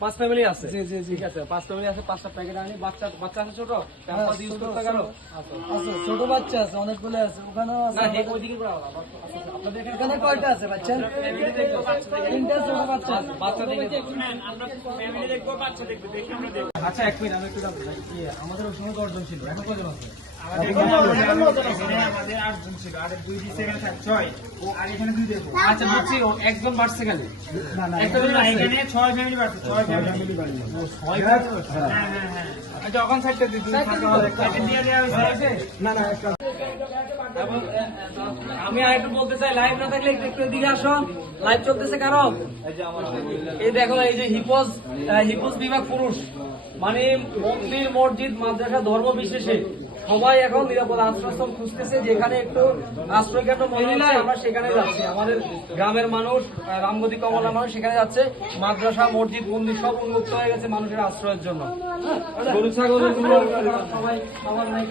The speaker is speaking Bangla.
পাঁচ ফ্যামিলি আছে। জি জি ঠিক আছে পাঁচ ফ্যামিলি আছে পাঁচটা প্যাকেট আনি বাচ্চা বাচ্চা আছে ছোট ক্যাম্পাস ইউজ করতে গেল আছে ছোট বাচ্চা আছে অনেকগুলো আছে ওখানেও আছে। না হে ওইদিকে করে আপনাদের এখানে কয়টা আছে বাচ্চা? তিনটা ছোট বাচ্চা আছে। বাচ্চা দেখে আচ্ছা এক মিনিট আমি একটু আমাদের ওই সময় দশজন ছিল এখন কজন আছে? আচ্ছা বুঝছি একজন বাড়ছে গেলে বাড়ছে। ছয় আচ্ছা, যখন সাইডটা না না আমি আর একটু বলতে চাই লাইভ না থাকলে একটু এদিকে আসো। লাইভ চলতেছে কারণ এই দেখো এই যে হিপোজ হিপোজ বিভাগ পুরুষ। মানে মন্দির মসজিদ মাদ্রাসা ধর্ম বিশেষে। সবাই এখন নিরাপদ আশ্রয়স্থল খুঁজতেছে যেখানে একটু আশ্রয় কেন্দ্র মনে হচ্ছে আমরা সেখানে যাচ্ছি। আমাদের গ্রামের মানুষ রামগতি কমলা মানুষ সেখানে যাচ্ছে। মাদ্রাসা মসজিদ মন্দির সব উন্মুক্ত হয়ে গেছে মানুষের আশ্রয়ের জন্য। গরু ছাগল সবাই সবার নাই